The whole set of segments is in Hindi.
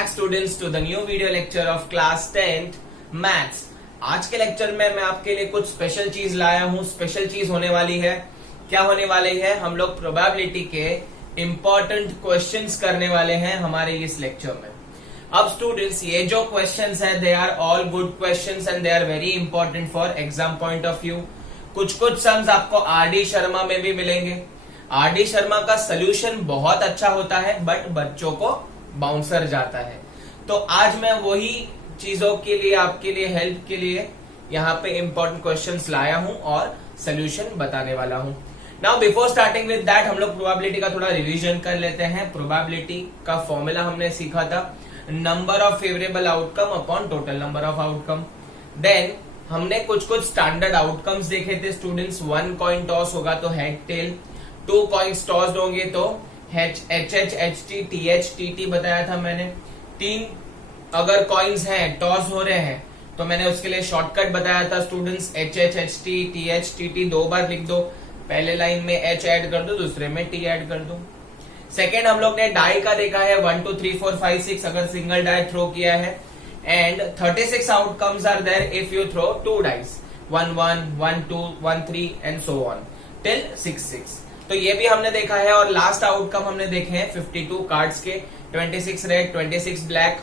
back students to the new video lecture of class 10th maths. आज के लेक्चर में मैं आपके लिए कुछ स्पेशल चीज लाया हूँ। स्पेशल चीज होने वाली है, क्या होने वाली है, हम लोग प्रोबेबिलिटी के इंपॉर्टेंट क्वेश्चंस करने वाले हैं हमारे इस लेक्चर में। अब स्टूडेंट्स, ये जो क्वेश्चंस है they are all good questions and they are very important for exam point of view. कुछ सम्स आपको आरडी शर्मा में भी मिलेंगे। आरडी शर्मा का सोल्यूशन बहुत अच्छा होता है बट बच्चों को बाउंसर जाता है। तो आज मैं वही चीजों के लिए आपके लिए हेल्प के लिए यहाँ पे इंपॉर्टेंट क्वेश्चंस लाया हूं और सोल्यूशन बताने वाला हूं। Now before starting with that हम लोग प्रोबेबिलिटी का थोड़ा रिवीजन कर लेते हैं। प्रोबेबिलिटी का फॉर्मूला हमने सीखा था, number of favourable outcome upon total number of outcome. Then हमने कुछ स्टैंडर्ड आउटकम्स देखे थे स्टूडेंट्स। 1 कॉइन टॉस होगा तो हेड टेल, 2 कॉइन्स टॉस होंगे तो H H H T T H T T बताया था मैंने। 3 अगर कॉइन्स हैं टॉस हो रहे हैं तो मैंने उसके लिए शॉर्टकट बताया था students, H H T T H T T 2 बार लिख दो, पहले लाइन में एच ऐड कर दो, दूसरे में टी ऐड कर दो। सेकेंड हम लोग ने डाई का देखा है 1 2 3 4 5 6 अगर सिंगल डाई थ्रो किया है and 36 outcomes are there if you throw 2 dice 1 1 1 2 1 3 and so on till 6 6। तो ये भी हमने देखा है। और लास्ट आउटकम हमने देखे हैं 52 कार्ड्स के, 26 रेड 26 ब्लैक।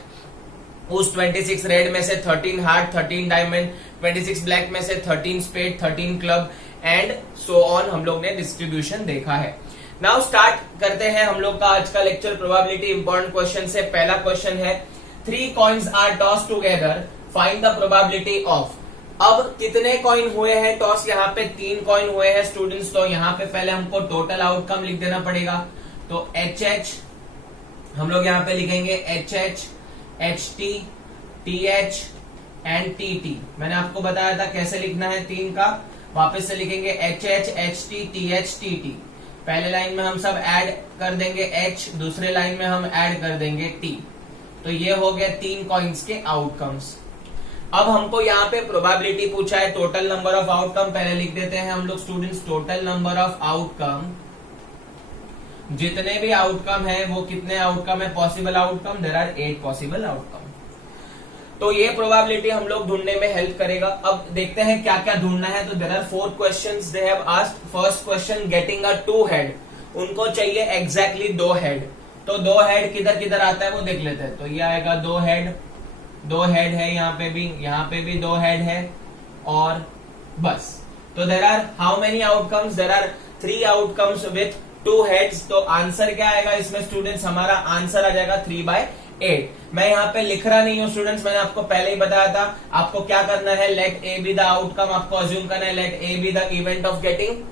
उस 26 रेड में से 13 हार्ट 13 डायमंड, 26 ब्लैक में से 13 spade 13 club and so on हम लोग ने डिस्ट्रीब्यूशन देखा है। नाउ स्टार्ट करते हैं हम लोग का आज का लेक्चर प्रोबेबिलिटी इंपॉर्टेंट क्वेश्चन से। पहला क्वेश्चन है 3 coins are toss together, find the probability of. अब कितने कॉइन हुए हैं टॉस? यहाँ पे 3 कॉइन हुए हैं स्टूडेंट्स। तो यहाँ पे पहले हमको टोटल आउटकम लिख देना पड़ेगा। तो एच एच हम लोग यहाँ पे लिखेंगे H H H T T H and T T. मैंने आपको बताया था कैसे लिखना है 3 का। वापस से लिखेंगे H H T T H T T. पहले लाइन में हम सब ऐड कर देंगे एच, दूसरे लाइन में हम ऐड कर देंगे टी। तो ये हो गया 3 कॉइन्स के आउटकम्स। अब हमको यहाँ पे प्रोबेबिलिटी पूछा है टोटल नंबर ऑफ आउटकम। पहले लिख देते हैं हम लोग students total number of outcome. जितने भी आउटकम है वो कितने आउटकम है possible outcome? There are 8 possible outcome. तो ये प्रोबेबिलिटी हम लोग ढूंढने में हेल्प करेगा। अब देखते हैं क्या क्या ढूंढना है। तो there are 4 questions they have asked. First question getting a 2 head, उनको चाहिए एग्जैक्टली 2 हेड। तो 2 हेड किधर किधर आता है वो देख लेते हैं। तो ये आएगा 2 हेड, 2 हेड है यहाँ पे भी 2 हेड है और बस। तो there are how many outcomes? There are 3 outcomes with 2 heads. तो आंसर क्या आएगा इसमें स्टूडेंट्स? हमारा आंसर आ जाएगा 3/8। मैं यहाँ पे लिख रहा नहीं हूँ स्टूडेंट्स, मैंने आपको पहले ही बताया था आपको क्या करना है। Let A be the outcome, आपको अज्यूम करना है let A be the event of getting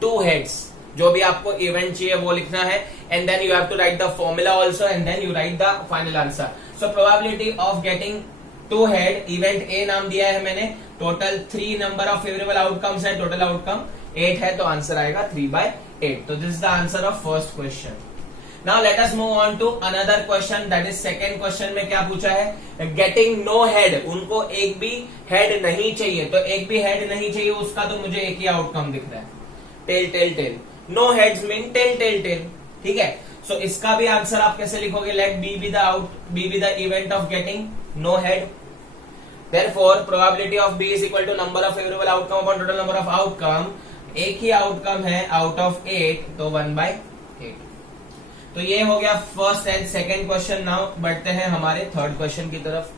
2 heads. जो भी आपको इवेंट चाहिए वो लिखना है and then you have to write the formula also and then you write the final answer. So probability of getting 2 head, event A नाम दिया है मैंने। Total 3 number of favourable outcomes है, टोटल आउटकम 8 है, तो आंसर आएगा 3/8। तो this is the answer of first question. Now let us move on to another question, that is second question में क्या पूछा है? गेटिंग नो हेड, उनको एक भी हेड नहीं चाहिए। तो एक भी हेड नहीं चाहिए उसका तो मुझे एक ही आउटकम दिख रहा है, tail tail tail. No heads mean tail tail tail, ठीक है। सो इसका भी आंसर आप कैसे लिखोगे? Let B be the event of getting no head. Therefore probability of B is equal to number of favourable outcome upon total number of outcome. एक ही आउटकम है आउट ऑफ 8, तो 1/8। तो ये हो गया first and second question. Now बढ़ते हैं हमारे थर्ड क्वेश्चन की तरफ।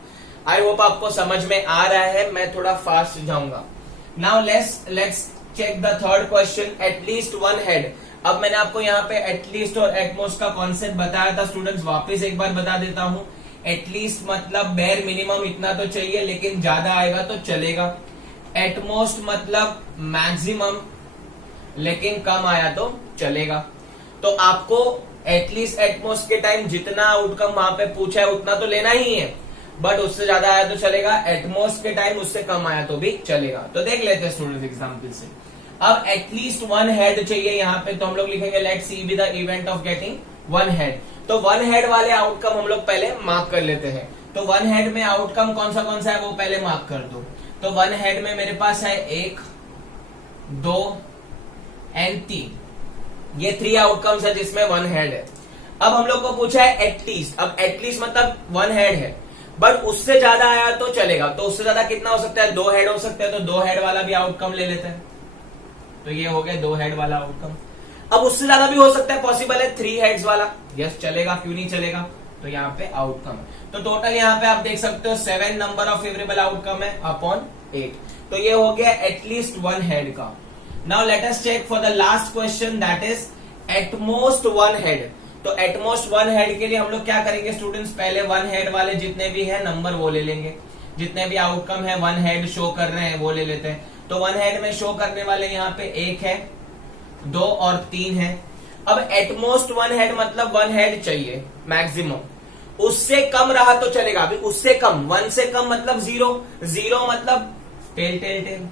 आई होप आपको समझ में आ रहा है, मैं थोड़ा फास्ट जाऊंगा। Now let's check the third question, at least 1 head. अब मैंने आपको यहाँ पे एटलीस्ट और एटमोस्ट का कॉन्सेप्ट बताया था स्टूडेंट्स, वापस एक बार बता देता हूँ। एटलीस्ट मतलब बेयर मिनिमम इतना तो चाहिए लेकिन ज्यादा आएगा तो चलेगा। एटमोस्ट मतलब मैक्सिमम लेकिन कम आया तो चलेगा। तो आपको एटलीस्ट एटमोस्ट के टाइम जितना आउटकम वहां पे पूछा है उतना तो लेना ही है, बट उससे ज्यादा आया तो चलेगा। एटमोस्ट के टाइम उससे कम आया तो भी चलेगा। तो देख लेते हैं स्टूडेंट्स एग्जाम्पल से। अब एटलीस्ट 1 हेड चाहिए यहाँ पे, तो हम लोग लिखेंगे let C be the event of getting 1 head. तो 1 हेड वाले आउटकम हम लोग पहले मार्क कर लेते हैं। तो 1 हेड में आउटकम कौन सा है वो पहले मार्क कर दो। तो 1 हेड में मेरे पास है 1 2 एंड 3, ये 3 आउटकम्स है जिसमें 1 हेड है। अब हम लोग को पूछा है एटलीस्ट, अब एटलीस्ट मतलब 1 हेड है, बट उससे ज्यादा आया तो चलेगा। तो उससे ज्यादा कितना हो सकता है, 2 हेड हो सकते हैं, तो 2 हेड वाला भी आउटकम ले लेते हैं। तो ये हो गया 2 हेड वाला आउटकम। अब उससे ज्यादा भी हो सकता है, पॉसिबल है 3 हेड्स वाला, यस चलेगा, क्यों नहीं चलेगा। तो यहाँ पे आउटकम है, तो टोटल यहाँ पे आप देख सकते हो 7 नंबर ऑफ फेवरेबल आउटकम है अपॉन 8। तो ये हो गया एटलीस्ट 1 हेड का। Now let us check for the last question, that is at most 1 head. तो एटमोस्ट 1 हेड के लिए हम लोग क्या करेंगे स्टूडेंट्स, पहले 1 हेड वाले जितने भी है नंबर वो ले लेंगे, जितने भी आउटकम है 1 हेड शो कर रहे हैं वो ले लेते हैं। तो 1 हेड में शो करने वाले यहाँ पे 1 है, 2 और 3 है। अब एटमोस्ट 1 हेड मतलब 1 हेड चाहिए मैक्सिमम, उससे कम रहा तो चलेगा। अभी उससे कम, 1 से कम मतलब 0, 0 मतलब टेल टेल टेल।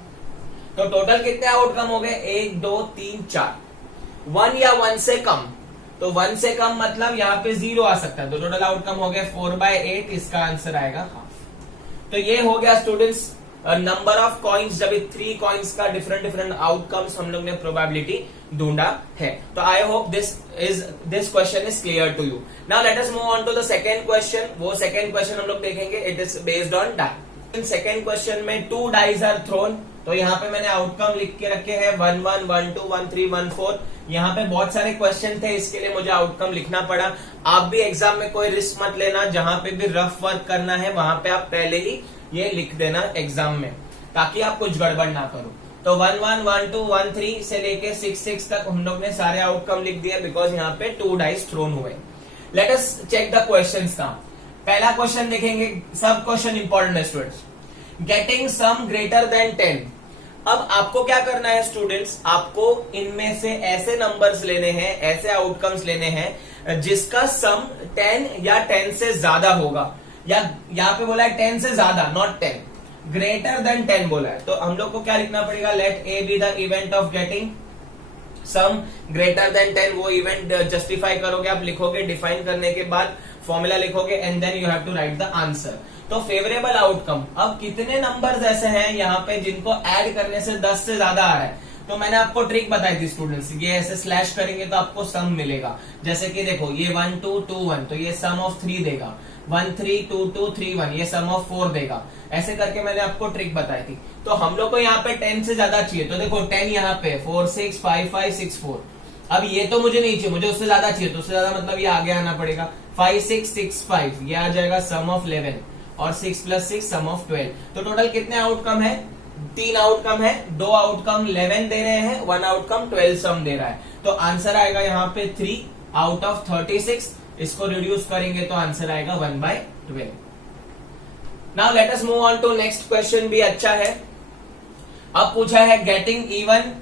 तो टोटल कितने आउटकम हो गए, 1 2 3 4, 1 या 1 से कम। तो 1 से कम मतलब यहाँ पे 0 आ सकता है। तो टोटल आउटकम हो गया 4/8, इसका आंसर आएगा हाफ। तो ये हो गया स्टूडेंट्स नंबर ऑफ कॉइन्स, जब 3 कॉइन्स का डिफरेंट डिफरेंट आउटकम्स हम लोग ने प्रोबेबिलिटी ढूंढा है। तो I hope this question is clear to you. Now let us move on to the second question. वो सेकंड क्वेश्चन हम लोग देखेंगे, it is based on die. Second question में 2 डाइज आर थ्रोन। तो यहाँ पे मैंने आउटकम लिख के रखे हैं 1 1 1 2 1 3 1 4। यहाँ पे बहुत सारे क्वेश्चन थे, इसके लिए मुझे आउटकम लिखना पड़ा। आप भी एग्जाम में कोई रिस्क मत लेना, जहां पे भी रफ वर्क करना है वहां पे आप पहले ही ये लिख देना एग्जाम में, ताकि आप कुछ गड़बड़ ना करो। तो 1 1 1 2 1 3 से लेके 6 6 तक हम लोग ने सारे आउटकम लिख दिए, बिकॉज यहाँ पे 2 डाइस थ्रोन हुए। Let us check the questions का। पहला क्वेश्चन देखेंगे, सब क्वेश्चन इंपॉर्टेंट है students. Getting sum greater than 10। अब आपको क्या करना है स्टूडेंट्स, आपको इनमें से ऐसे नंबर्स लेने हैं, ऐसे आउटकम्स लेने हैं जिसका सम 10 या 10 से ज्यादा होगा। या यहाँ पे बोला है 10 से ज्यादा, नॉट 10, ग्रेटर देन 10 बोला है। तो हम लोग को क्या लिखना पड़ेगा, let A be the event of getting sum greater than 10। वो इवेंट जस्टिफाई करोगे, आप लिखोगे, डिफाइन करने के बाद फॉर्मूला लिखोगे, and then you have to write the answer. तो फेवरेबल आउटकम, अब कितने नंबर्स ऐसे हैं यहाँ पे जिनको ऐड करने से 10 से ज्यादा आ रहा है। तो मैंने आपको ट्रिक बताई थी स्टूडेंट्स, ये ऐसे स्लैश करेंगे तो आपको सम मिलेगा। जैसे कि देखो ये 1 2 2 1, तो ये सम ऑफ 3 देगा, 1 3 2 2 3 1, ये सम ऑफ 4 देगा। ऐसे करके मैंने आपको ट्रिक बताई थी। तो हम लोग को यहाँ पे 10 से ज्यादा चाहिए, तो देखो 10 यहाँ पे 4 6 5 5 6 4। अब ये तो मुझे नहीं चाहिए, मुझे उससे ज्यादा चाहिए, तो उससे ज्यादा मतलब ये आगे आना पड़ेगा। 5 6 6 5, ये आ जाएगा सम ऑफ 11, और 6 + 6 सम ऑफ 12। तो टोटल कितने आउटकम है, 3 आउटकम है। 2 आउटकम 11 दे रहे हैं, 1 आउटकम 12 सम दे रहा है। तो आंसर आएगा यहाँ पे 3 आउट ऑफ 36। इसको रिड्यूस करेंगे तो आंसर आएगा 1/12। Now let us move on to next question, भी अच्छा है। अब पूछा है getting even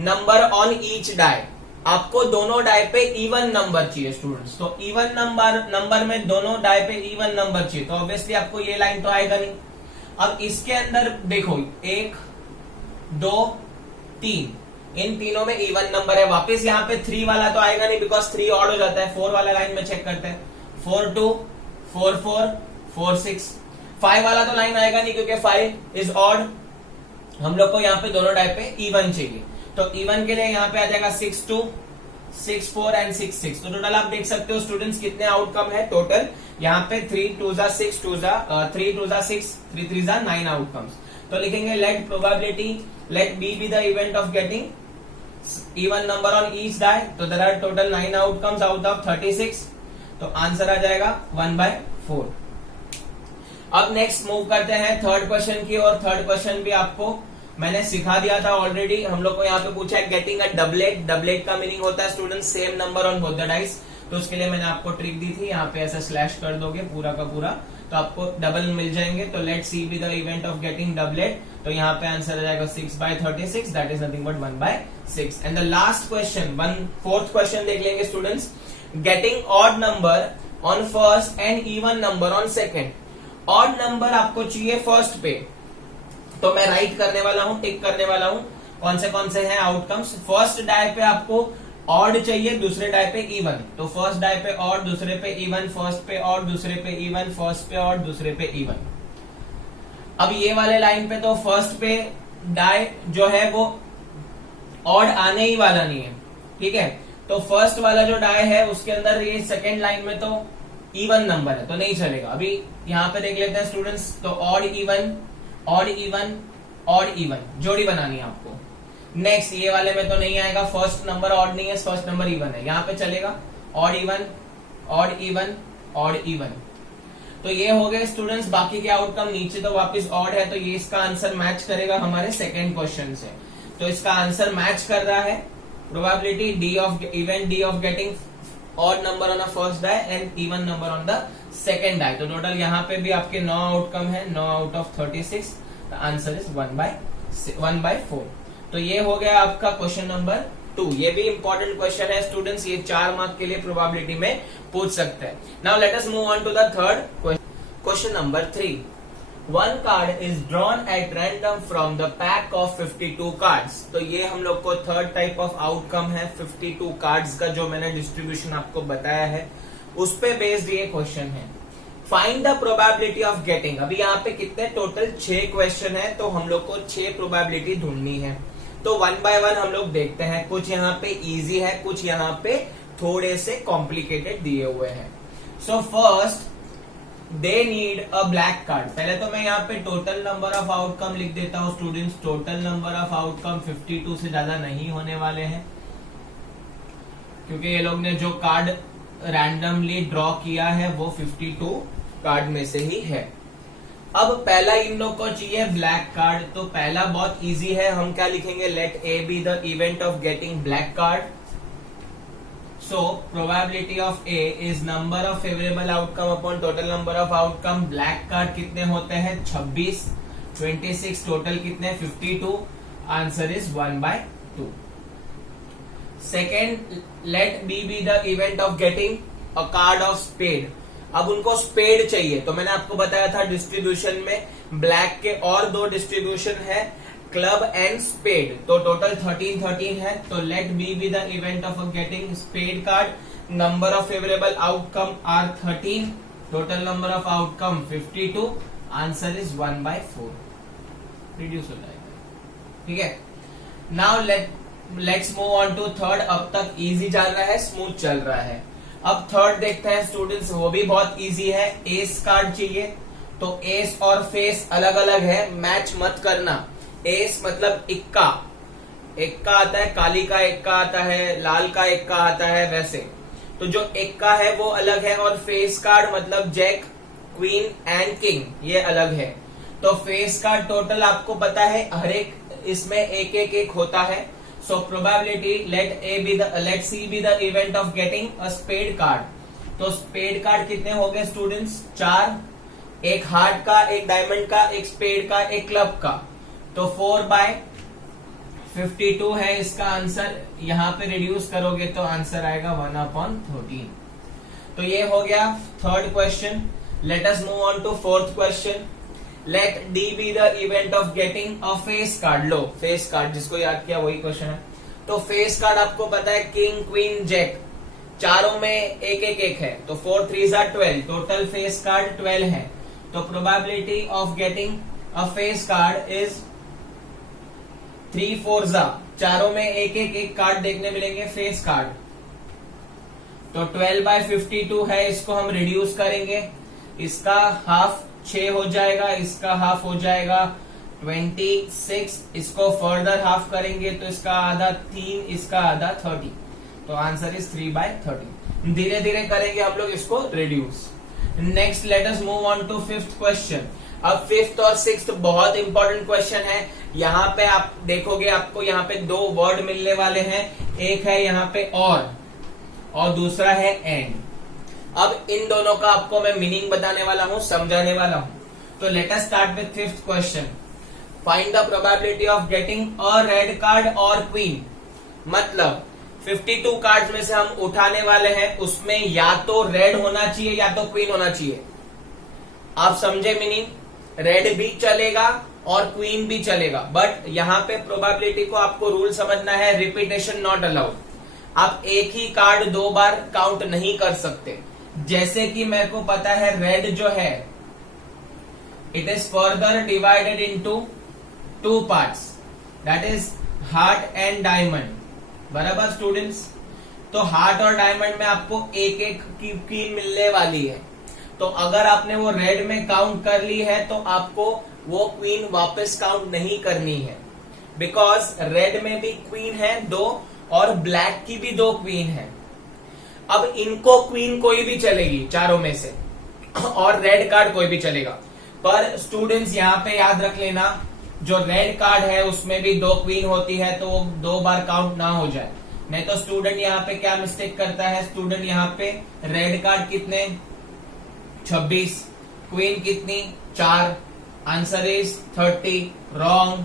number on each die. आपको दोनों डाई पे इवन नंबर चाहिए स्टूडेंट्स। तो इवन नंबर में दोनों डाई पे इवन नंबर चाहिए, तो ऑब्वियसली आपको ये लाइन तो आएगा नहीं। अब इसके अंदर देखो 1 2 3, इन तीनों में इवन नंबर है। वापस यहाँ पे 3 वाला तो आएगा नहीं, बिकॉज 3 ऑड हो जाता है। 4 वाला लाइन में चेक करते हैं, 4 2 4 4 4 6। 5 वाला तो लाइन आएगा नहीं, क्योंकि 5 इज ऑड। हम लोग को यहाँ पे दोनों डाई पे इवन चाहिए। तो इवन के लिए यहाँ पे आ जाएगा 6 2 6 4 एंड 6 6। तो टोटल आप देख सकते हो स्टूडेंट्स कितने आउटकम है टोटल। यहाँ पे 3 2 6 2 3 2 6 3 3 9 आउटकम्स। तो लिखेंगे let probability, let B be the event of getting even number on each die. तो there are total 9 outcomes out of 36। तो आंसर आ जाएगा 1/4। अब नेक्स्ट मूव करते हैं थर्ड क्वेश्चन की, और थर्ड क्वेश्चन भी आपको मैंने सिखा दिया था ऑलरेडी। हम लोग को यहाँ पे पूछा है गेटिंग अ डबलेट। डबलेट का मीनिंग होता है student same number on both the dice. तो उसके लिए मैंने आपको ट्रिक दी थी, यहाँ पे ऐसा स्लैश कर दोगे पूरा का पूरा, तो आपको डबल मिल जाएंगे। तो let C be the event of getting doublet. तो यहाँ पे आंसर आ जाएगा 6/36, that is nothing but 1/6। And the last question, fourth question देख लेंगे students. Getting odd number on first and even number on second. Odd number आपको चाहिए फर्स्ट पे, तो मैं राइट करने वाला हूं, टिक करने वाला हूं कौन से हैं आउटकम्स। फर्स्ट डाई पे आपको ऑड चाहिए, दूसरे डाई पे इवन। तो फर्स्ट डाई पे ऑड, दूसरे पे इवन, फर्स्ट पे ऑड, दूसरे पे इवन, फर्स्ट पे ऑड, दूसरे पे इवन। अब ये वाले लाइन पे तो फर्स्ट पे डाई जो है वो ऑड आने ही वाला नहीं है, ठीक है। तो फर्स्ट वाला जो डाई है उसके अंदर ये सेकेंड लाइन में तो इवन नंबर है तो नहीं चलेगा। अभी यहाँ पे देख लेते हैं स्टूडेंट्स, तो odd even odd even odd even जोड़ी बनानी है आपको। नेक्स्ट ये वाले में तो नहीं आएगा, फर्स्ट नंबर ऑड नहीं है, फर्स्ट नंबर इवन है, यहाँ पे चलेगा odd even odd even odd even. तो ये हो गए स्टूडेंट्स बाकी के आउटकम। नीचे तो वापस ऑड है तो ये इसका आंसर मैच करेगा हमारे सेकेंड क्वेश्चन से। तो इसका आंसर मैच कर रहा है। Probability D of even D of getting odd number on the first die and even number on the second die. तो टोटल यहाँ पे भी आपके 9 आउटकम है, 9 out of 36। The answer is 1/4। तो ये हो गया आपका क्वेश्चन नंबर 2। ये भी इंपॉर्टेंट क्वेश्चन है स्टूडेंट्स, ये 4 मार्क के लिए प्रोबेबिलिटी में पूछ सकते हैं। Now let us move on to the third question number 3। One card is drawn at random from the pack of 52 cards। तो ये हम लोग को थर्ड टाइप ऑफ आउटकम है 52 कार्ड्स का, जो मैंने डिस्ट्रीब्यूशन आपको बताया है उस पे बेस्ड ये क्वेश्चन है। Find the probability of getting. अभी यहाँ पे कितने टोटल 6 क्वेश्चन है, तो हम लोग को 6 प्रोबेबिलिटी ढूंढनी है। तो 1 बाय 1 हम लोग देखते हैं। कुछ यहाँ पे इजी है, कुछ यहाँ पे थोड़े से कॉम्प्लिकेटेड दिए हुए हैं। So first they need a black card. पहले तो मैं यहाँ पे टोटल नंबर ऑफ आउटकम लिख देता हूँ students. Total number of outcome 52 से ज्यादा नहीं होने वाले हैं, क्योंकि ये लोग ने जो कार्ड रैंडमली ड्रॉ किया है वो 52 कार्ड में से ही है। अब पहला इन लोग को चाहिए ब्लैक कार्ड। तो पहला बहुत इजी है, हम क्या लिखेंगे, let A be the event of getting black card. So probability of A is number of favorable outcome upon total number of outcome। Black card कितने होते हैं 26, 26 टोटल कितने 52। Answer is 1/2। Second, let B be the event of getting a card of spade। अब उनको स्पेड चाहिए, तो मैंने आपको बताया था डिस्ट्रीब्यूशन में ब्लैक के और 2 डिस्ट्रीब्यूशन है, क्लब एंड स्पेड। तो टोटल 13 है। तो let B be the event of getting spade card. Number of favourable outcome are 13, total number of outcome 52। Answer is 1/4, reduce हो जाएगा। ठीक है, now let's move on to third. अब तक इजी चल रहा है, स्मूथ चल रहा है। अब थर्ड देखते हैं स्टूडेंट्स, वो भी बहुत इजी है। एस कार्ड चाहिए, तो एस और फेस अलग अलग है, मैच मत करना। एस मतलब इक्का, इक्का आता है, काली का इक्का आता है, लाल का इक्का आता है, वैसे। तो जो इक्का है वो अलग है, और फेस कार्ड मतलब जैक, क्वीन एंड किंग, ये अलग है। तो फेस कार्ड टोटल आपको पता है हर एक इसमें एक होता है। So probability let C be the event of getting a spade card. तो स्पेड कार्ड कितने हो गए स्टूडेंट्स 4, एक हार्ट का, एक डायमंड का, एक स्पेड का, एक क्लब का। तो 4/52 है इसका आंसर। यहां पे रिड्यूस करोगे तो आंसर आएगा 1/13। तो ये हो गया third question. Let us move on to fourth question. Let D be the event of getting a face card. लो, फेस कार्ड जिसको याद किया वही क्वेश्चन है। तो फेस कार्ड आपको पता है किंग, क्वीन, जैक, चारों में एक है। तो 4 3 12, टोटल फेस कार्ड 12 है। तो probability of getting a face card is 3 4 चारों में एक कार्ड देखने मिलेंगे फेस कार्ड। तो 12/52 है, इसको हम रिड्यूस करेंगे। इसका हाफ 6 हो जाएगा, इसका हाफ हो जाएगा 26। इसको फर्दर हाफ करेंगे तो इसका आधा 3, इसका आधा 30। तो आंसर इज 3/30। धीरे धीरे करेंगे हम लोग इसको reduce. Next let us move on to fifth question. अब फिफ्थ और सिक्स्थ बहुत इंपॉर्टेंट क्वेश्चन है। यहाँ पे आप देखोगे आपको यहाँ पे 2 वर्ड मिलने वाले हैं, एक है यहाँ पे और दूसरा है एंड। अब इन दोनों का आपको मैं मीनिंग बताने वाला हूँ, समझाने वाला हूँ। तो late us start with fifth question. Find the probability of getting a red card और क्वीन। मतलब 52 कार्ड में से हम उठाने वाले हैं, उसमें या तो रेड होना चाहिए या तो क्वीन होना चाहिए। आप समझे मीनिंग? रेड भी चलेगा और क्वीन भी चलेगा, बट यहाँ पे प्रोबेबिलिटी को आपको रूल समझना है, रिपीटेशन नॉट अलाउड। आप एक ही कार्ड 2 बार काउंट नहीं कर सकते। जैसे कि मेरे को पता है रेड जो है it is further divided into 2 parts, that is heart and diamond. बराबर स्टूडेंट्स? तो हार्ट और डायमंड में आपको एक एक की क्वीन मिलने वाली है। तो अगर आपने वो रेड में काउंट कर ली है तो आपको वो क्वीन वापस काउंट नहीं करनी है, बिकॉज रेड में भी क्वीन है 2 और ब्लैक की भी 2 क्वीन है। अब इनको क्वीन कोई भी चलेगी चारों में से और रेड कार्ड कोई भी चलेगा, पर स्टूडेंट्स यहाँ पे याद रख लेना, जो रेड कार्ड है उसमें भी 2 क्वीन होती है, तो 2 बार काउंट ना हो जाए। नहीं तो स्टूडेंट यहाँ पे क्या मिस्टेक करता है, स्टूडेंट यहाँ पे रेड कार्ड कितने 26, क्वीन कितनी 4, आंसर इज 30, रॉन्ग।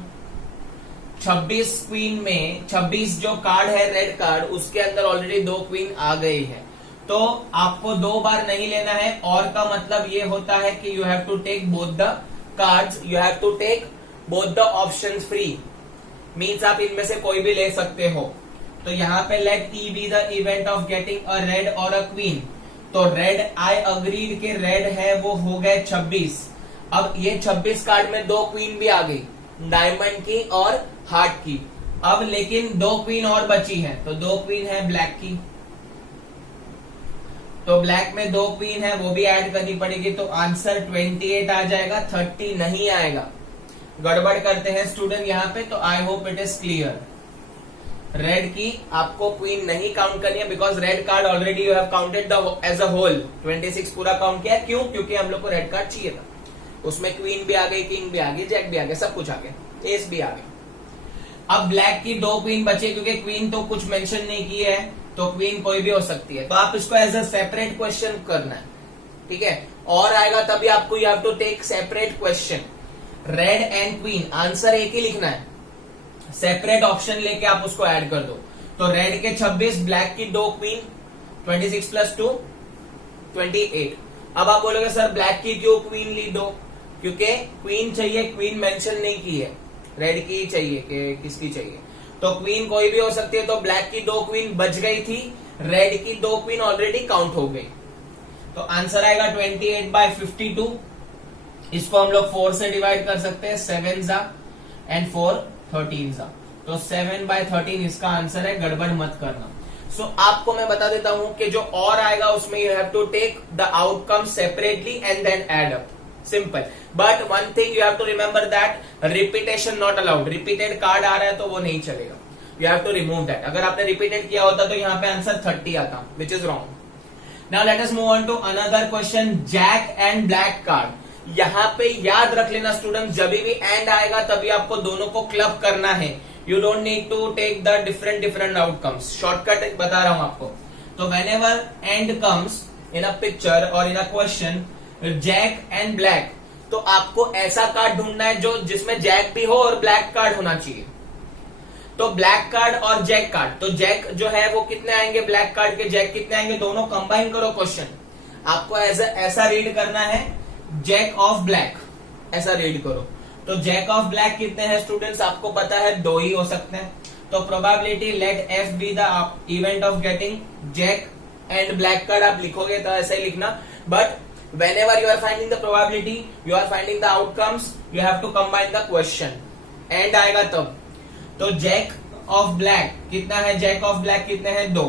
26 क्वीन में 26 जो कार्ड है रेड कार्ड, उसके अंदर ऑलरेडी 2 क्वीन आ गई है, तो आपको 2 बार नहीं लेना है। और का मतलब ये होता है कि you have to take both the cards, you have to take both the option free, means आप इनमें से कोई भी ले सकते हो। तो यहाँ पे let E be the event of getting a red और अ क्वीन, तो रेड आई अग्रीड के रेड है वो हो गए 26। अब ये 26 कार्ड में 2 क्वीन भी आ गई, डायमंड की और हार्ट की। अब लेकिन 2 क्वीन और बची है, तो 2 क्वीन है ब्लैक की, तो ब्लैक में 2 क्वीन है वो भी ऐड करनी पड़ेगी, तो आंसर 28 आ जाएगा, 30 नहीं आएगा। गड़बड़ करते हैं स्टूडेंट यहाँ पे, तो I hope it is clear. Red की आपको क्वीन नहीं काउंट करनी है, because red card already you have counted as a whole 26 पूरा काउंट किया। क्यों? क्योंकि हम लोग को रेड कार्ड चाहिए था, उसमें क्वीन भी आ गई, किंग भी आ गई, जैक भी आ गया, सब कुछ आ गया, एस भी आ गई। अब ब्लैक की 2 क्वीन बचे, क्योंकि क्वीन तो कुछ मेंशन नहीं की है, तो क्वीन कोई भी हो सकती है, तो आप इसको एज अ सेपरेट क्वेश्चन करना है, ठीक है। और आएगा तभी आपको you have to take separate question, red and queen, answer एक ही लिखना है, सेपरेट ऑप्शन लेके आप उसको ऐड कर दो। तो रेड के 26, ब्लैक की 2 क्वीन, 26 + 2 28। अब आप बोलोगे सर ब्लैक की क्यों क्वीन ली 2? क्योंकि क्वीन चाहिए, क्वीन मेंशन नहीं की है, रेड की चाहिए कि किसकी चाहिए, तो क्वीन कोई भी हो सकती है। तो ब्लैक की 2 क्वीन बच गई थी, रेड की 2 क्वीन ऑलरेडी काउंट हो गई, तो आंसर आएगा 28/52। इसको हम लोग 4 से डिवाइड कर सकते हैं, 7 जा एंड 4 13 जा, तो 7/13 इसका आंसर है, गड़बड़ मत करना। सो आपको मैं बता देता हूं कि जो और आएगा उसमें you have to take the outcome separately and then add up, simple. But one thing you have to remember that repetition not allowed, repeated card आ रहा है तो वो नहीं चलेगा, you have to remove that. अगर आपने रिपीटेड किया होता तो यहाँ पे आंसर 30 आता, which is wrong. Now let us move on to another question, jack and black card. यहाँ पे याद रख लेना स्टूडेंट, जब भी एंड आएगा तभी आपको दोनों को क्लब करना है, you don't need to take the different outcomes, shortcut बता रहा हूं आपको। तो whenever and comes in a picture और in a question jack and black, तो आपको ऐसा कार्ड ढूंढना है जो जिसमें जैक भी हो और ब्लैक कार्ड होना चाहिए। तो ब्लैक कार्ड और जैक कार्ड, तो जैक जो है वो कितने आएंगे, ब्लैक कार्ड के जैक कितने आएंगे, दोनों कंबाइन करो क्वेश्चन। आपको ऐसा रीड करना है, जैक ऑफ ब्लैक, ऐसा रीड करो। तो जैक ऑफ ब्लैक कितने हैं स्टूडेंट्स, आपको पता है 2 ही हो सकते हैं। तो probability let F be the event of getting jack and black card आप लिखोगे तो ऐसा ही लिखना, but whenever you are finding the probability, you are finding the outcomes, you have to combine the question, and आएगा तब। तो जैक ऑफ ब्लैक कितना है, जैक ऑफ ब्लैक कितने हैं 2,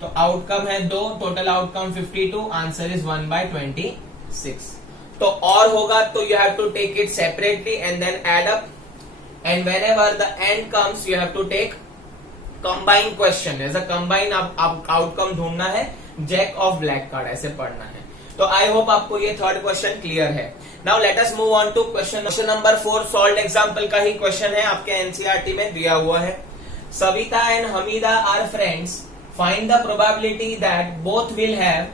तो आउटकम है 2, टोटल आउटकम 52, आंसर इज 1/26। तो और होगा तो you have to take it separately and then add up, and whenever the end comes you have to take combine question, ऐसा combine आप आउटकम ढूंढना है, जैक ऑफ ब्लैक कार्ड ऐसे पढ़ना है। तो आई होप आपको ये 3rd क्वेश्चन क्लियर है। Now let us move on to question number 4, solve example का ही क्वेश्चन है, आपके एनसीईआरटी में दिया हुआ है। Savita and Hamida are friends, find the probability that both will have,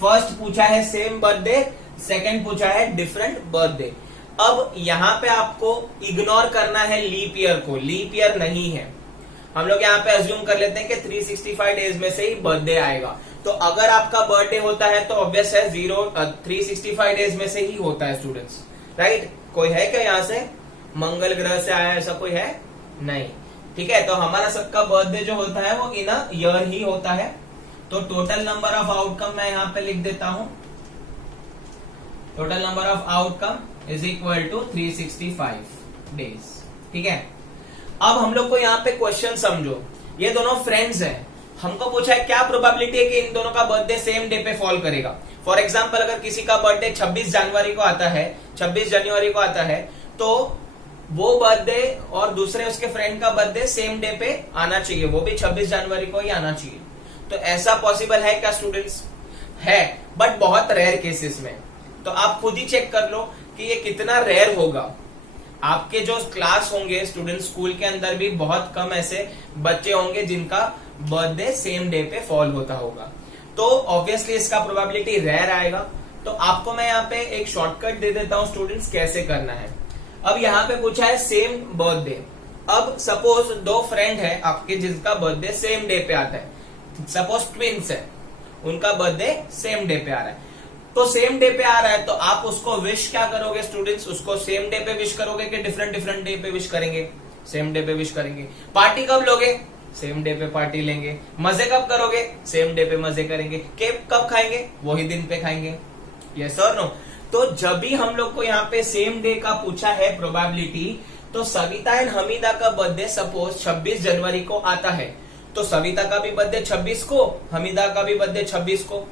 first पूछा है सेम बर्थडे, सेकंड पूछा है डिफरेंट बर्थडे। अब यहाँ पे आपको इग्नोर करना है लीप ईयर को, लीप ईयर नहीं है, हम लोग यहाँ पे अज्यूम कर लेते हैं कि 365 डेज में से ही बर्थडे आएगा। तो अगर आपका बर्थडे होता है तो ऑब्वियस है 365 डेज में से ही होता है स्टूडेंट्स, राइट। कोई है क्या यहाँ से मंगल ग्रह से आया, ऐसा कोई है नहीं, ठीक है। तो हमारा सबका बर्थडे जो होता है वो इन अ ईयर ही होता है। तो टोटल नंबर ऑफ आउटकम मैं यहाँ पे लिख देता हूं, total number of outcome is equal to 365 days, ठीक है। अब हम लोग को यहाँ पे क्वेश्चन समझो, ये दोनों फ्रेंड्स हैं, हमको पूछा है क्या प्रोबेबिलिटी है कि इन दोनों का बर्थडे सेम डे पे फॉल करेगा। फॉर एग्जाम्पल अगर किसी का बर्थडे 26 जनवरी को आता है, 26 जनवरी को आता है, तो वो बर्थडे और दूसरे उसके फ्रेंड का बर्थडे सेम डे पे आना चाहिए, वो भी 26 जनवरी को ही आना चाहिए। तो ऐसा पॉसिबल है क्या स्टूडेंट्स? है, बट बहुत रेयर केसेस में। तो आप खुद ही चेक कर लो कि ये कितना रेयर होगा। आपके जो क्लास होंगे स्टूडेंट, स्कूल के अंदर भी बहुत कम ऐसे बच्चे होंगे जिनका बर्थडे सेम डे पे फॉल होता होगा। तो ऑब्वियसली इसका प्रोबेबिलिटी रेयर आएगा। तो आपको मैं यहाँ पे एक शॉर्टकट दे देता हूँ स्टूडेंट्स, कैसे करना है। अब यहाँ पे पूछा है सेम बर्थडे। अब सपोज दो फ्रेंड है आपके जिनका बर्थडे सेम डे पे आता है, सपोज ट्विंस है, उनका बर्थडे सेम डे पे आ रहा है। तो सेम डे पे आ रहा है तो आप उसको विश क्या करोगे स्टूडेंट्स? उसको सेम डे पे विश करोगे कि डिफरेंट डिफरेंट डे पे विश करेंगे? सेम डे पे विश करेंगे। पार्टी कब लोगे? सेम डे पे पार्टी लेंगे। मजे कब करोगे? सेम डे पे मजे करेंगे। केक कब खाएंगे? वही दिन पे खाएंगे। यस और नो? तो जब भी हम लोग को यहाँ पे सेम डे का पूछा है प्रोबेबिलिटी, तो सविता एंड हमीदा का बर्थडे सपोज 26 जनवरी को आता है, तो सविता का भी बर्थडे 26 को, हमीदा का भी बर्थडे 26 को।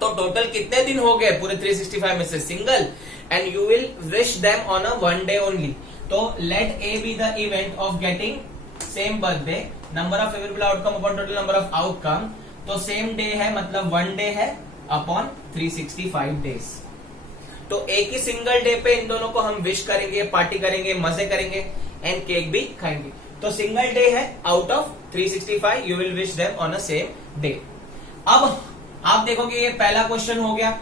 तो टोटल कितने दिन हो गए पूरे 365 में से? Single. And you will wish them on a one day only. तो let A be the event of getting same birthday, number of favourable outcome upon total number of outcome. तो सेम डे है मतलब वन डे है अपॉन 365 डेज। तो एक ही सिंगल डे पे इन दोनों को हम विश करेंगे, पार्टी करेंगे, मजे करेंगे एंड केक भी खाएंगे। तो सिंगल डे है out of 365, you will wish them on a same day. अब आप देखोगे ये पहला क्वेश्चन हो गया।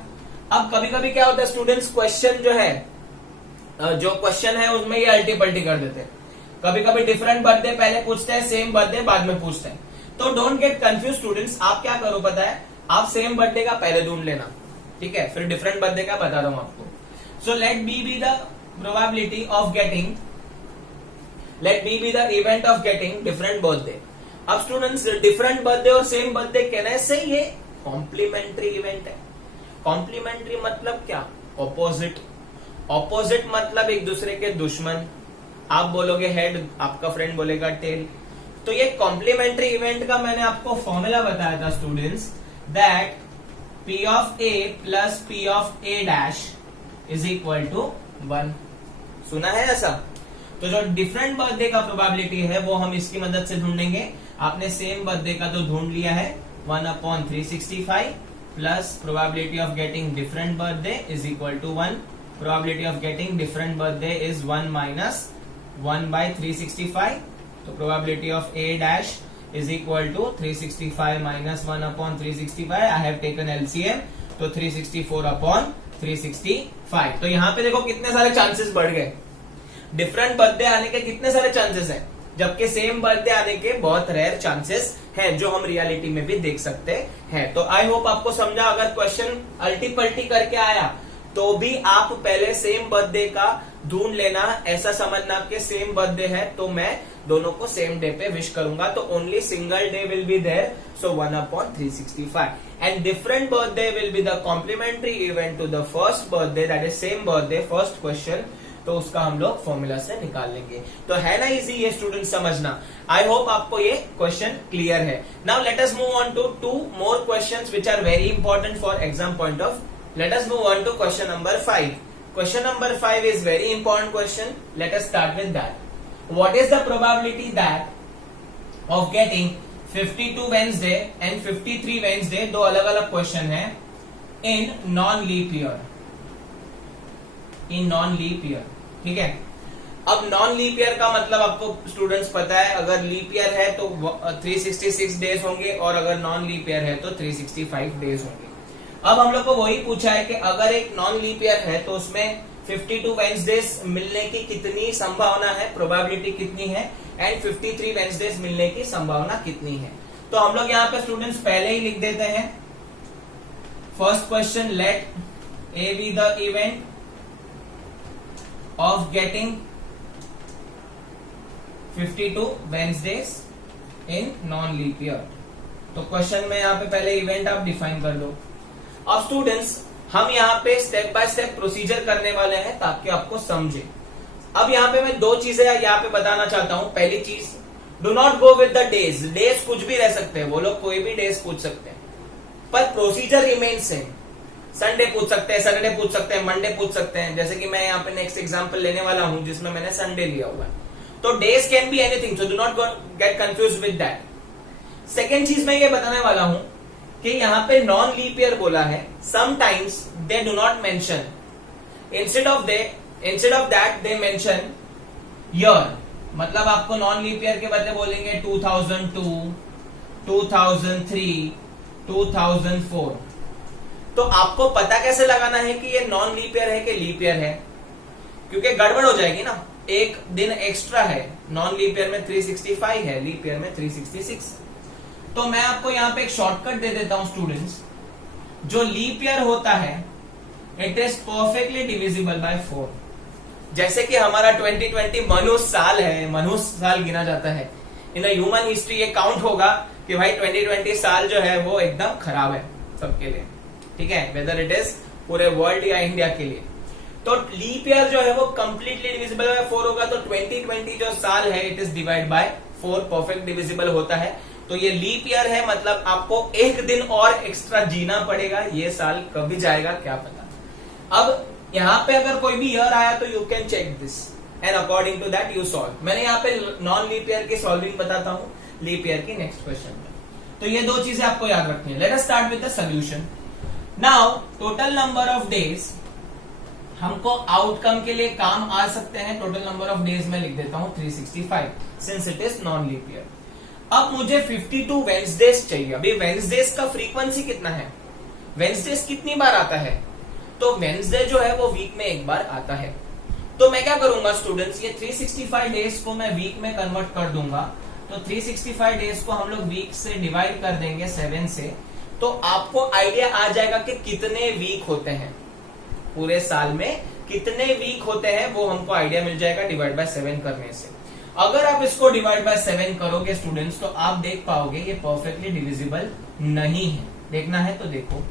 अब कभी कभी क्या होता है स्टूडेंट्स, क्वेश्चन जो है, जो क्वेश्चन है उसमें ये अल्टी पल्टी कर देते हैं। कभी कभी डिफरेंट बर्थडे पहले पूछते हैं, सेम बर्थडे बाद में पूछते हैं। तो डोंट गेट कंफ्यूज स्टूडेंट्स। आप क्या करो पता है, आप सेम बर्थडे का पहले ढूंढ लेना, ठीक है, फिर डिफरेंट बर्थडे का बता रहा हूं आपको। So let B be the probability of getting, let B be the event of getting different birthday. अब स्टूडेंट्स डिफरेंट बर्थडे और सेम बर्थडे कहने से ये कॉम्प्लीमेंट्री इवेंट है। कॉम्प्लीमेंट्री मतलब क्या? ऑपोजिट। ऑपोजिट मतलब एक दूसरे के दुश्मन। आप बोलोगे हेड, आपका फ्रेंड बोलेगा टेल। तो ये कॉम्प्लीमेंट्री इवेंट का मैंने आपको फॉर्मूला बताया था students, that P of A plus P of A dash is equal to 1। सुना है ऐसा? तो जो डिफरेंट बर्थडे का प्रोबेबिलिटी है वो हम इसकी मदद से ढूंढेंगे। आपने सेम बर्थडे का तो ढूंढ लिया है, 1/365 plus probability of getting different birthday is equal to 1। Probability of getting different birthday is 1 minus 1/365। तो probability of A dash is equal to 365 minus 1/365. I have taken LCM, तो 364/365। तो यहाँ पे देखो कितने सारे चांसेस बढ़ गए। डिफरेंट बर्थडे आने के कितने सारे चांसेस हैं, जबकि सेम बर्थडे आने के बहुत रेयर चांसेस हैं, जो हम रियलिटी में भी देख सकते हैं। तो आई होप आपको समझा। अगर क्वेश्चन अल्टी पल्टी करके आया तो भी आप पहले सेम बर्थडे का ढूंढ लेना, ऐसा समझना कि सेम बर्थडे है तो मैं दोनों को सेम डे पे विश करूंगा, तो only single day will be there, so 1/365 and different birthday will be the complementary event to the first birthday, that is same birthday first question. तो उसका हम लोग फॉर्मूला से निकाल लेंगे। तो है ना इजी ये स्टूडेंट समझना। आई होप आपको ये क्वेश्चन क्लियर है। Now let us move on to 2 more questions which are very important for exam point of. Let us move on to question number 5. Question number 5 is very important question. Let us start with that. What is the probability that of getting 52 Wednesday and 53 Wednesday, दो अलग अलग क्वेश्चन है, in non-leap year. In non-leap year, ठीक है। अब नॉन लीप ईयर का मतलब आपको स्टूडेंट्स पता है, अगर लीप ईयर है तो 366 डेज होंगे और अगर नॉन लीप ईयर है तो 365 डेज होंगे। अब हम लोग को वही पूछा है कि अगर एक नॉन लीप ईयर है तो उसमें 52 वेंसडेज मिलने की कितनी संभावना है, प्रोबेबिलिटी कितनी है, एंड 53 वेंसडेज मिलने की संभावना कितनी है। तो हम लोग यहाँ पे स्टूडेंट्स पहले ही लिख देते हैं। First question, let A be the event of getting 52 Wednesdays in non leap year. तो क्वेश्चन में यहाँ पे पहले इवेंट आप डिफाइन कर लो। अब स्टूडेंट्स हम यहाँ पे स्टेप बाय स्टेप प्रोसीजर करने वाले हैं ताकि आपको समझे। अब यहाँ पे मैं 2 चीजें यहाँ पे बताना चाहता हूँ। पहली चीज, do not go with the days, days कुछ भी रह सकते हैं, वो लोग कोई भी डेज पूछ सकते हैं, पर प्रोसीजर रिमेन सेम। संडे पूछ सकते हैं, सैटरडे पूछ सकते हैं, मंडे पूछ सकते हैं, जैसे कि मैं यहाँ पे नेक्स्ट एग्जांपल लेने वाला हूं जिसमें मैंने संडे लिया हुआ है। तो days can be anything, so do not get confuse with that. Second चीज मैं ये बताने वाला हूं कि यहाँ पे नॉन लीप ईयर बोला है, sometimes they do not mention, instead of that they mention year. मतलब आपको नॉन लीप ईयर के बदले बोलेंगे 2002, 2003, 2004। तो आपको पता कैसे लगाना है कि ये नॉन लीप ईयर है कि लीप ईयर है, क्योंकि गड़बड़ हो जाएगी ना, एक दिन एक्स्ट्रा है। नॉन लीप ईयर में 365 है, लीप ईयर में 366। तो मैं आपको यहां पे एक शॉर्टकट दे देता हूं स्टूडेंट्स। जो लीप ईयर होता है it is perfectly divisible by 4। जैसे कि हमारा 2020 मनुष्य साल है, मनुष्य साल गिना जाता है इन ह्यूमन हिस्ट्री। ये काउंट होगा कि भाई 2020 साल जो है वो एकदम खराब है सबके लिए, ठीक है, वेदर इट इज पूरे वर्ल्ड या इंडिया के लिए। तो लीप ईयर जो है वो कंप्लीटली डिविजिबल बाय 4 होगा। तो 2020 जो साल है it is divide by 4, perfect divisible होता है। तो ये लीप ईयर है, मतलब आपको एक दिन और एक्स्ट्रा जीना पड़ेगा, ये साल कभी जाएगा क्या पता। अब यहाँ पे अगर कोई भी ईयर आया तो you can check this and according to that you solve. मैंने यहाँ पे नॉन लीप ईयर की सॉल्विंग बताता हूँ लीप ईयर की नेक्स्ट क्वेश्चन में। तो ये दो चीजें आपको याद रखनी है। Let us start with the solution. Now total number of days, हमको आउटकम के लिए काम आ सकते हैं। टोटल नंबर ऑफ डेज में लिख देता हूं 365 since it is non leap year. अब मुझे 52 वेंसडेज चाहिए। अभी वेंसडेज का फ्रीक्वेंसी कितना है, वेंसडेज कितनी बार आता है? तो वेंसडे जो है वो वीक में एक बार आता है। तो मैं क्या करूंगा स्टूडेंट्स, ये 365 डेज को मैं वीक में कन्वर्ट कर दूंगा। तो 365 डेज को हम लोग वीक से डिवाइड कर देंगे 7 से, तो आपको आइडिया आ जाएगा कि कितने वीक होते हैं पूरे साल में, कितने वीक होते हैं वो हमको आइडिया मिल जाएगा डिवाइड बाय 7 करने से। अगर आप इसको डिवाइड बाय 7 करोगे स्टूडेंट्स तो आप देख पाओगे ये परफेक्टली डिविजिबल नहीं है। देखना है तो देखो,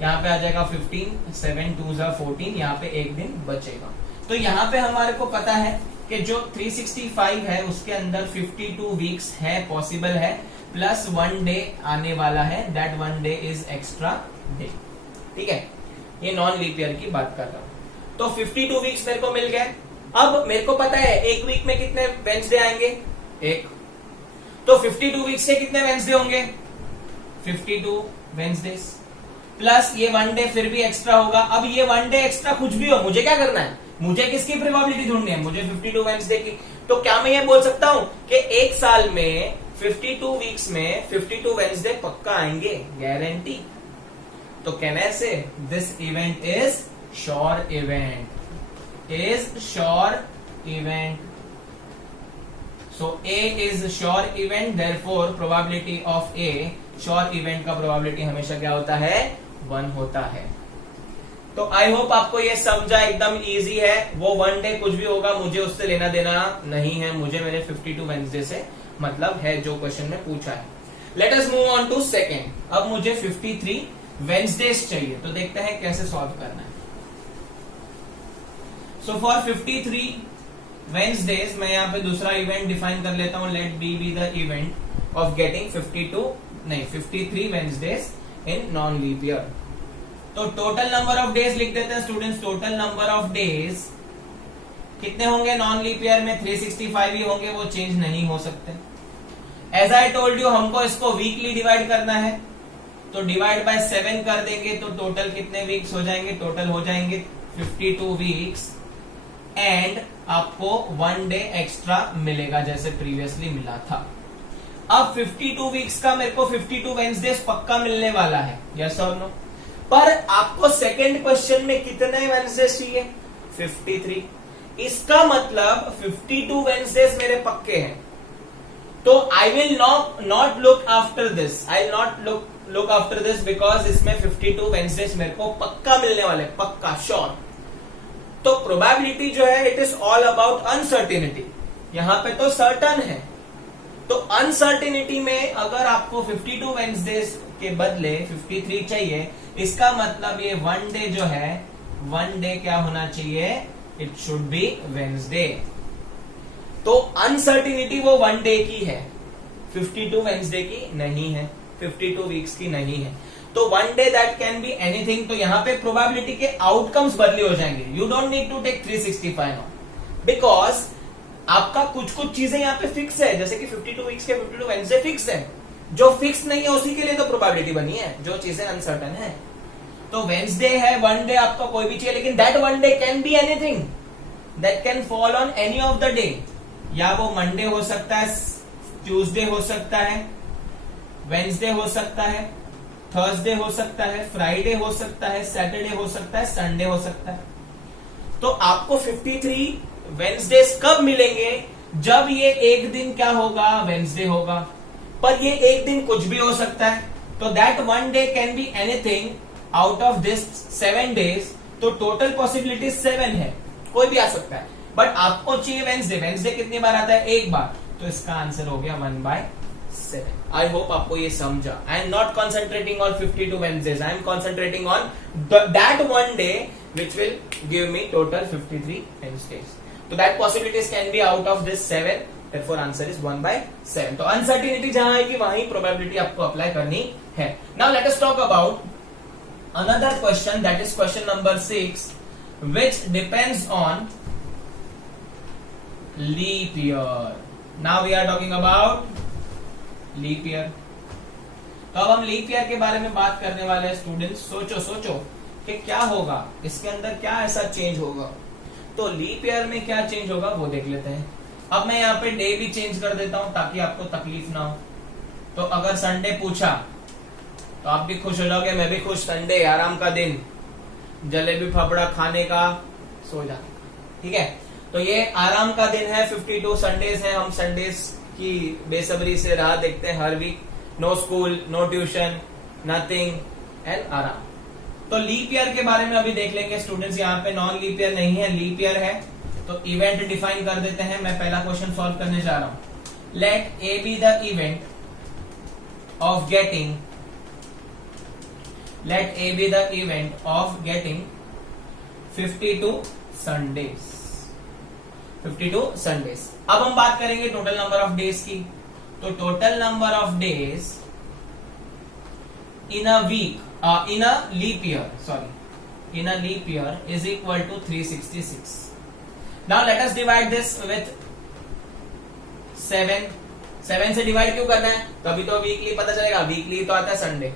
यहाँ पे आ जाएगा 15, 7 2 14, यहाँ पे एक दिन बचेगा। तो यहाँ पे हमारे को पता है कि जो 365 है उसके अंदर 52 वीक्स है, पॉसिबल है, प्लस 1 डे आने वाला है, that 1 day is extra day. ठीक है, ये नॉन लीप ईयर की बात कर रहा हूं। तो 52 वीक्स मेरे को मिल गए। अब मेरे को पता है एक वीक में कितने वेंसडे आएंगे, एक। तो 52 वीक्स से कितने वेंसडे होंगे, 52 वेंसडेज, प्लस ये 1 डे फिर भी एक्स्ट्रा होगा। अब ये 1 डे एक्स्ट्रा कुछ भी हो, मुझे क्या करना है, मुझे किसकी प्रोबेबिलिटी ढूंढनी है, मुझे 52 वेंसडे की। तो क्या मैं ये बोल सकता हूं कि एक साल में 52 वीक्स में 52 वेंसडे पक्का आएंगे, गारंटी? तो कैन आई से this event is sure event, is sure event. So A is sure event, therefore probability of A, sure event का probability हमेशा क्या होता है, 1 होता है। तो आई होप आपको ये समझा, एकदम इजी है। वो 1 डे कुछ भी होगा मुझे उससे लेना देना नहीं है, मुझे मेरे 52 वेंसडे से मतलब है जो क्वेश्चन में पूछा है। Let us move on to second. अब मुझे 53 वेंसडेज चाहिए, तो देखते हैं कैसे सॉल्व करना है। सो फॉर 53 वेंसडेज मैं यहाँ पे दूसरा इवेंट डिफाइन कर लेता हूं, let B the event of getting 53 Wednesdays in non leap year. तो टोटल नंबर ऑफ डेज लिख देते हैं students. Total number of days कितने होंगे नॉन लीप ईयर में, 365 ही होंगे, वो चेंज नहीं हो सकते। एज आई टोल्ड यू हमको इसको वीकली डिवाइड करना है, तो डिवाइड बाय 7 कर देंगे तो टोटल कितने वीक्स हो जाएंगे, टोटल हो जाएंगे 52 वीक्स एंड आपको 1 डे एक्स्ट्रा मिलेगा जैसे प्रीवियसली मिला था। अब 52 वीक्स का मेरे को 52 वेंसडेज पक्का मिलने वाला है, यस और नो? पर आपको सेकेंड क्वेश्चन में कितने वेंसडेज चाहिए, 53। इसका मतलब 52 वेंसडेज मेरे पक्के हैं। तो I will not look after this, I will not look after this because इसमें 52 वेंसडेज मेरे को पक्का मिलने वाले, पक्का, श्योर। तो प्रोबेबिलिटी जो है it is all about uncertainty, यहां पे तो सर्टन है। तो अनसर्टिनिटी में अगर आपको 52 वेंसडेज के बदले 53 चाहिए, इसका मतलब ये 1 डे जो है, 1 डे क्या होना चाहिए, इट शुड बी वेंसडे। तो अनसर्टिनिटी वो 1 डे की है, 52 वेंसडे की नहीं है, 52 वीक्स की नहीं है। तो 1 day that can be anything. तो यहां पे प्रोबेबिलिटी के आउटकम्स बदले हो जाएंगे। You don't need to take 365 now, because आपका कुछ कुछ चीजें यहाँ पे फिक्स है, जैसे कि 52 वीक्स के 52 वेंसडे फिक्स है। जो फिक्स नहीं है उसी के लिए तो प्रोबेबिलिटी बनी है, जो चीजें अनसर्टन है। तो वेंसडे है, 1 डे आपका कोई भी चाहिए, लेकिन that 1 day can be anything, that can fall on any of the day. या वो मंडे हो सकता है, ट्यूसडे हो सकता है, वेंसडे हो सकता है, थर्सडे हो सकता है, फ्राइडे हो सकता है, सैटरडे हो सकता है, संडे हो सकता है। तो आपको 53 वेंसडेज कब मिलेंगे? जब ये एक दिन क्या होगा, वेंसडे होगा। पर ये एक दिन कुछ भी हो सकता है, तो that 1 day can be anything out of this 7 days. तो टोटल पॉसिबिलिटी 7 है, कोई भी आ सकता है। बट आपको चाहिए वेंसडे। वेंसडे कितनी बार आता है? एक बार। तो इसका आंसर हो गया 1/7। आई होप आपको ये समझा। I am not concentrating on 52 Wednesdays, I am concentrating on that 1 day which will give me total 53 Wednesdays. So that possibilities can be out of this 7. Therefore answer is 1/7. तो uncertainty जहां आएगी वहीं probability आपको apply करनी है. Now let us talk about another question, that is question number 6, which depends on leap year. Now we are talking about leap year. तो अब हम लीप ईयर के बारे में बात करने वाले हैं स्टूडेंट्स। सोचो कि क्या होगा इसके अंदर, क्या ऐसा चेंज होगा। तो लीप ईयर में क्या चेंज होगा वो देख लेते हैं। अब मैं यहाँ पे डे भी चेंज कर देता हूं ताकि आपको तकलीफ ना हो। तो अगर संडे पूछा तो आप भी खुश हो जाओगे, मैं भी खुश। संडे आराम का दिन, जलेबी फाफड़ा खाने का, सो जाने का, ठीक है। तो ये आराम का दिन है, 52 संडेज है। हम संडेज की बेसब्री से राह देखते हैं हर week. No school, no tuition, nothing and आराम। तो लीप ईयर के बारे में अभी देख लेंगे स्टूडेंट्स। यहाँ पे नॉन लीप ईयर नहीं है, लीप ईयर है। तो इवेंट डिफाइन कर देते हैं। मैं पहला क्वेश्चन सॉल्व करने जा रहा हूं। Let A be the event of getting, let A be the event of getting 52 Sundays, 52 Sundays. अब हम बात करेंगे टोटल नंबर ऑफ डेज की। तो total number of days in a week, in a leap year, sorry, in a leap year is equal to 366. Now let us divide this with 7. 7 से डिवाइड क्यों करना है? तभी तो वीकली पता चलेगा, वीकली तो आता है संडे।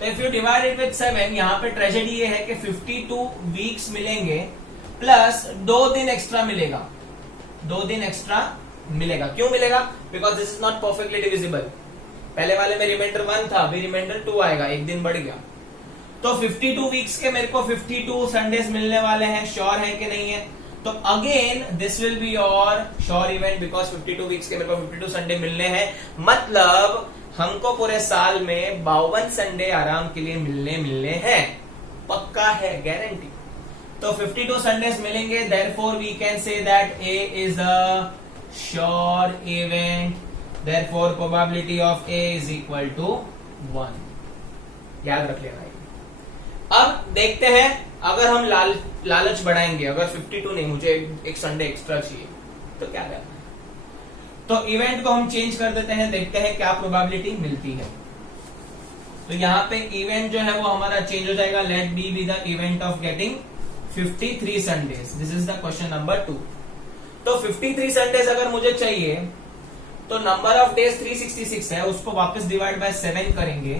तो if you divide it with 7, यहाँ पे ट्रेजेडी ये है कि 52 वीक्स मिलेंगे प्लस 2 दिन एक्स्ट्रा मिलेगा। 2 दिन एक्स्ट्रा मिलेगा। क्यों मिलेगा? Because this is not perfectly divisible. पहले वाले में रिमाइंडर 1 था, अभी रिमाइंडर 2 आएगा, एक दिन बढ़ गया। तो 52 वीक्स के मेरे को 52 संडेज मिलने वाले हैं। श्योर है कि नहीं है? तो again this will be your sure event, because 52 weeks के मेरे को 52 संडे मिलने हैं। मतलब हमको पूरे साल में 52 संडे आराम के लिए मिलने हैं। पक्का है, गारंटी। तो 52 संडेज मिलेंगे। Therefore we can say that A is a sure event. Therefore probability of A is equal to 1. याद रख लेना। अब देखते हैं, अगर हम लालच बढ़ाएंगे, अगर 52 नहीं, मुझे एक संडे एक्स्ट्रा चाहिए, तो क्या करना है? तो इवेंट को हम चेंज कर देते हैं, देखते हैं क्या प्रोबेबिलिटी मिलती है। तो यहाँ पे इवेंट जो है वो हमारा चेंज हो जाएगा। Let B be the event of getting 53 Sundays. This is the question number 2। तो 53 संडेज अगर मुझे चाहिए तो नंबर ऑफ डेज 366 है, उसको वापस डिवाइड बाय 7 करेंगे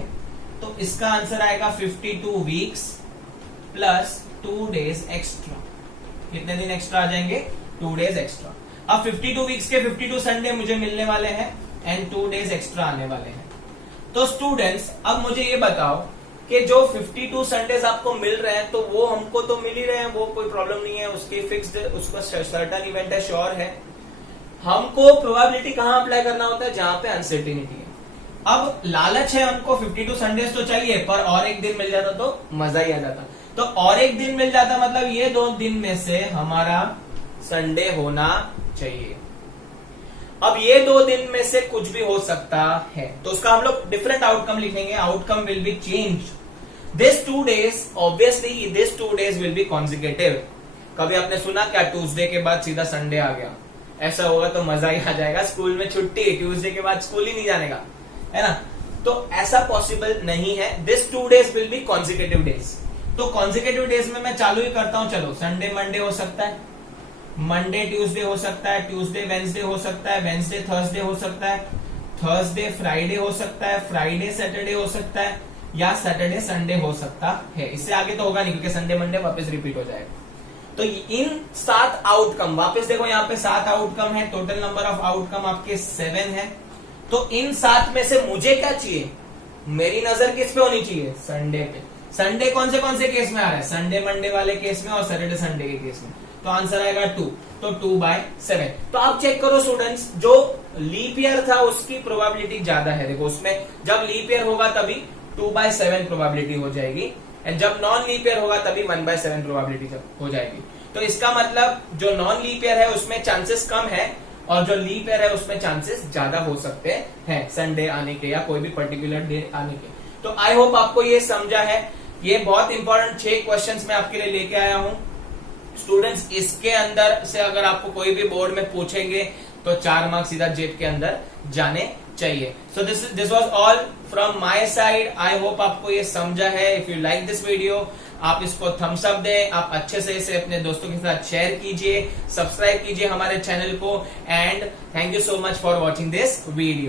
तो इसका आंसर आएगा 52 वीक्स प्लस 2 डेज एक्स्ट्रा। कितने दिन एक्स्ट्रा आ जाएंगे? 2 डेज एक्स्ट्रा। अब 52 वीक्स के 52 संडे मुझे मिलने वाले हैं एंड 2 डेज एक्स्ट्रा आने वाले हैं। तो स्टूडेंट्स अब मुझे ये बताओ कि जो 52 संडेज आपको मिल रहे हैं तो वो हमको तो मिल ही रहे हैं, वो कोई प्रॉब्लम नहीं है, उसकी फिक्स्ड, उसका सर्टेन इवेंट है, श्योर है। हमको प्रोबेबिलिटी कहां अप्लाई करना होता है? जहां पे अनसर्टेनिटी है। अब लालच है, हमको 52 संडेज तो चाहिए, पर और एक दिन मिल जाता तो मजा ही आ जाता। तो और एक दिन मिल जाता मतलब ये 2 दिन में से हमारा संडे होना चाहिए। अब ये 2 दिन में से कुछ भी हो सकता है, तो उसका हम लोग डिफरेंट आउटकम लिखेंगे। Outcome will be change. This 2 days, obviously this 2 days will be consecutive. कभी आपने सुना क्या ट्यूसडे के बाद सीधा संडे आ गया? ऐसा होगा तो मजा ही आ जाएगा, स्कूल में छुट्टी, ट्यूसडे के बाद स्कूल ही नहीं जाने का, है ना। तो ऐसा पॉसिबल नहीं है। This 2 days will be consecutive days. तो कॉन्जिक्यूटिव डेज में मैं चालू ही करता हूं। चलो, संडे मंडे हो सकता है, मंडे ट्यूसडे हो सकता है, ट्यूसडे वेंसडे हो सकता है, वेंसडे थर्सडे हो सकता है, थर्सडे फ्राइडे हो सकता है, फ्राइडे सैटरडे हो सकता है, या सैटरडे संडे हो सकता है। इससे आगे तो होगा नहीं क्योंकि संडे मंडे वापस रिपीट हो जाएगा। तो इन 7 आउटकम, वापस देखो यहाँ पे 7 आउटकम है, टोटल नंबर ऑफ आउटकम आपके 7 है। तो इन 7 में से मुझे क्या चाहिए, मेरी नजर किस पे होनी चाहिए, संडे पे। संडे कौन से केस में आ रहा है, संडे मंडे वाले केस में और सैटरडे संडे के केस में। तो आंसर आएगा 2, तो 2/7। तो आप चेक करो स्टूडेंट्स, जो लीप ईयर था उसकी प्रोबेबिलिटी ज्यादा है। देखो उसमें जब लीप ईयर होगा तभी 2/7 प्रोबेबिलिटी हो जाएगी, एंड जब नॉन लीप ईयर होगा तभी 1/7 प्रोबेबिलिटी हो जाएगी। तो इसका मतलब जो नॉन लीप ईयर है उसमें चांसेस कम है, और जो लीप ईयर है उसमें चांसेस ज्यादा हो सकते हैं संडे आने के या कोई भी पर्टिकुलर डे आने के। तो आई होप आपको ये समझा है। ये बहुत इंपॉर्टेंट 6 क्वेश्चंस मैं आपके लिए लेके आया हूं स्टूडेंट्स। इसके अंदर से अगर आपको कोई भी बोर्ड में पूछेंगे तो 4 मार्क्स सीधा जेब के अंदर जाने चाहिए। So this was all from my side. I hope आपको ये समझा है। If you like this video, आप इसको थम्स अप दें, आप अच्छे से इसे अपने दोस्तों के साथ शेयर कीजिए, सब्सक्राइब कीजिए हमारे चैनल को, and thank you so much for watching this video.